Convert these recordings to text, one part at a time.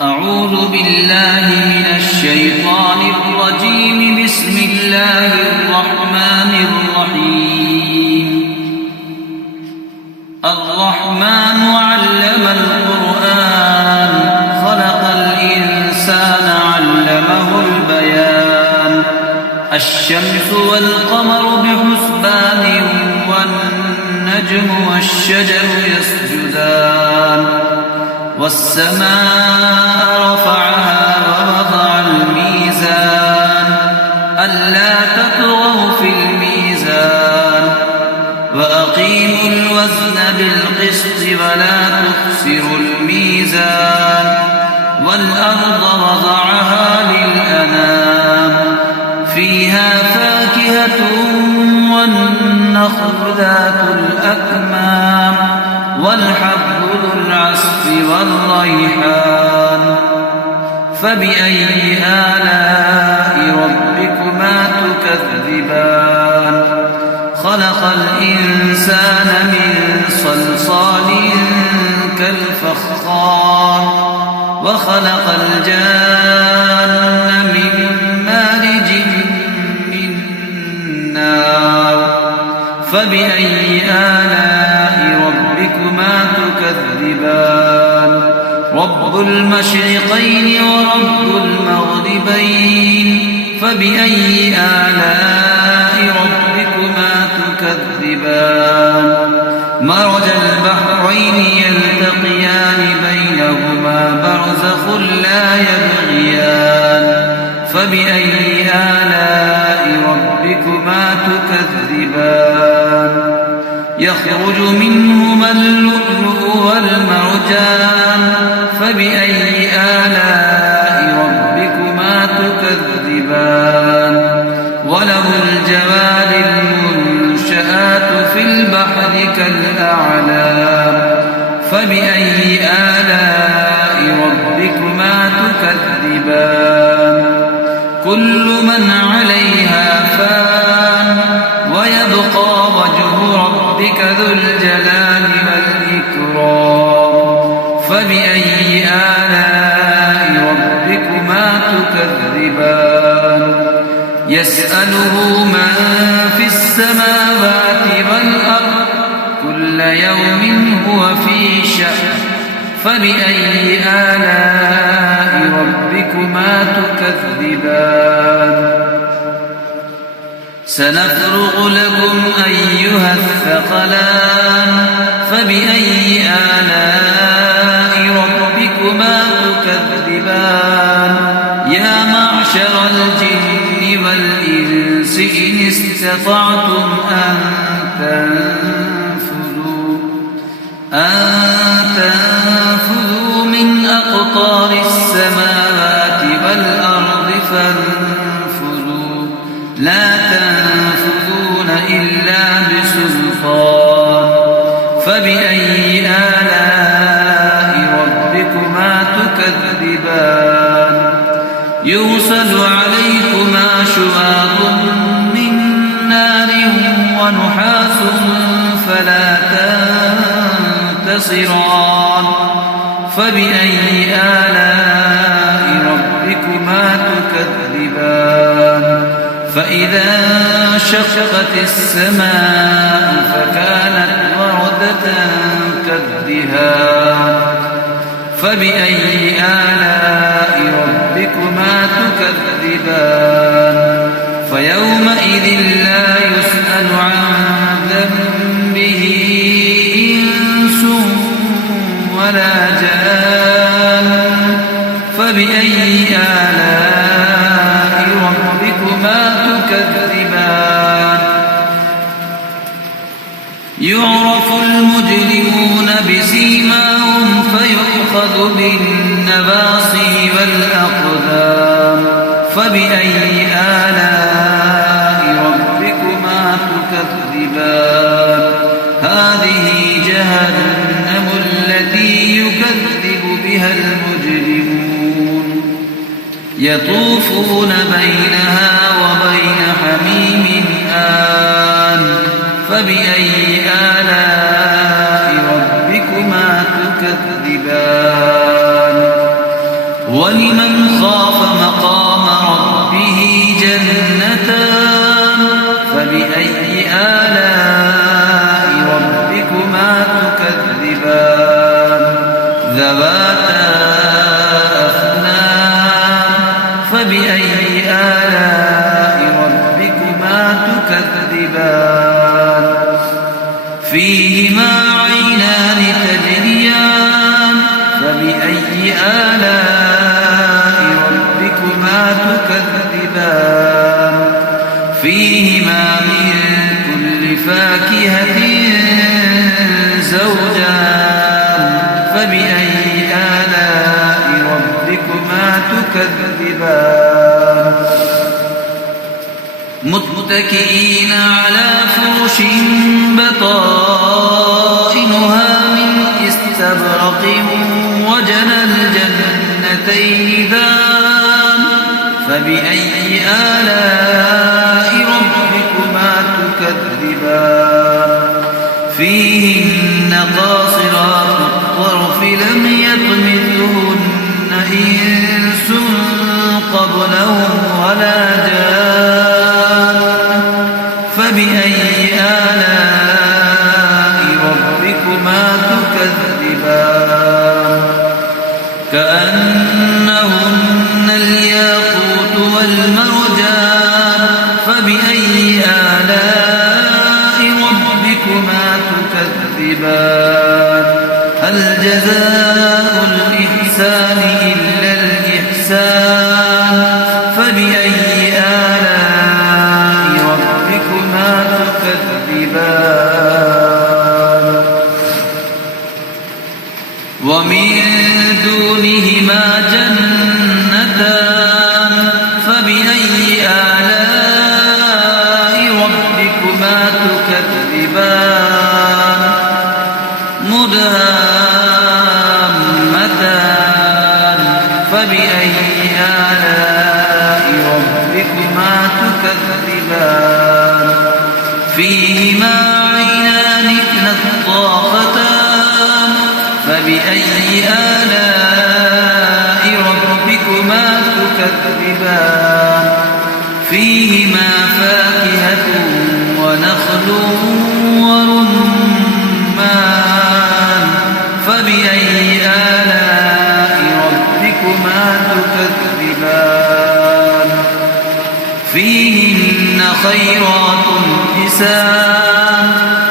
أعوذ بالله من الشيطان الرجيم. بسم الله الرحمن الرحيم. الرحمن علم القرآن خلق الإنسان علمه البيان. الشمس والقمر بحسبان والنجم والشجر يسجدان. والسماء رفعها ووضع الميزان ألا تطغوا في الميزان وأقيموا الوزن بالقسط ولا تخسروا الميزان. والأرض وضعها للأنام فيها فاكهة والنخل ذات الأكمام والحب ذو العصف والريحان. فبأي آلاء ربكما تكذبان. خلق الإنسان من صلصال كالفخار وخلق الجان من مارج من نار. فبأي آلاء ربكما تكذبان. رب المشرقين ورب المغربين. فبأي آلاء ربكما تكذبان. مرج البحرين يلتقيان بينهما برزخ لا يبغيان. فبأي آلاء ربكما تكذبان. يخرج منهما اللؤلؤ والمرجان. فبأي آلاء ربكما تكذبان. وله الجوار المنشآت في البحر كالأعلام. فبأي آلاء ربكما تكذبان. كل من عليها فان ويبقى وجه ربك ذو الجلال والإكرام. فبأي آلاء ربكما تكذبان. يسأله من في السماوات والأرض كل يوم هو في شأن. فبأي آلاء ربكما تكذبان. سنفرغ لكم أيها الثقلان. فبأي آلاء ربكما تكذبان. يا معشر الجن والإنس إن استطعتم أن تنفذوا من أقطار السماوات والأرض فانفذوا لا تنفذون إلا بسلطان. فبأي آلاء ربكما تكذبان. يرسل عليكما شواظ من نار ونحاس فلا تنتصران. فبأي آلاء ربكما تكذبان. فإذا انشقت السماء فكانت وردة كالدهان. فبأي آلاء ربكما تكذبان. فيومئذ لا يسأل عن ذنبه إنس ولا جان. فبأي آلاء ربكما تكذبان. يعرف المجرمون بسيماهم فيؤخذ بالنواصي والأقدام. فبأي آلاء ربكما تكذبان. هذه جهنم التي يكذب بها المجرمون. يطوفون بينها وبين حميم آن. فبأي آلاء ربكما تكذبان. ولمن خاف مقام ربه جنتان فبأي آلاء ربكما تكذبان ذواتا أفنان فبأي آلاء ربكما تكذبان فيهما عينان تجريان فبأي آلاء ربكما تكذبان فيهما من كل فاكهة زوجان فبأي آلاء ربكما تكذبان متكئين على فرش بطائنها من استبرق وجنى الجنتين دان فبأي آلاء ربكما تكذبان فيهن قاصرات الطرف لم يطمثهن إنس قبلهم ولا جان فبأي آلاء ربكما تكذبان كأنهن الياقوت والمرجان فبأي آلاء ربكما تكذبان هل جزاء الإحسان إلا الإحسان فبأي آلاء ربكما تكذبان ومن دونهما جنتان فبأي آلاء ربكما تكذبان مدهامتان فبأي آلاء ربكما تكذبان فيهما عينان نضاختان فبأي آلاء ربكما تكذبان فيهما فاكهة ونخل ورمان فبأي آلاء ربكما تكذبان فيهن خيرات حسان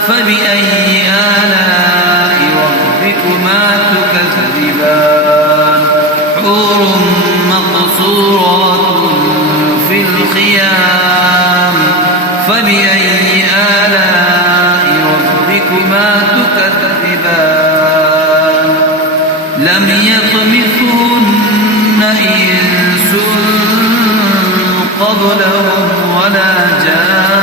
فبأي آلاء ربكما تكذبان حور مقصورات في الخيام فبأي آلاء ربكما تكذبان لم يطمثهن إنس قبلهم ولا جان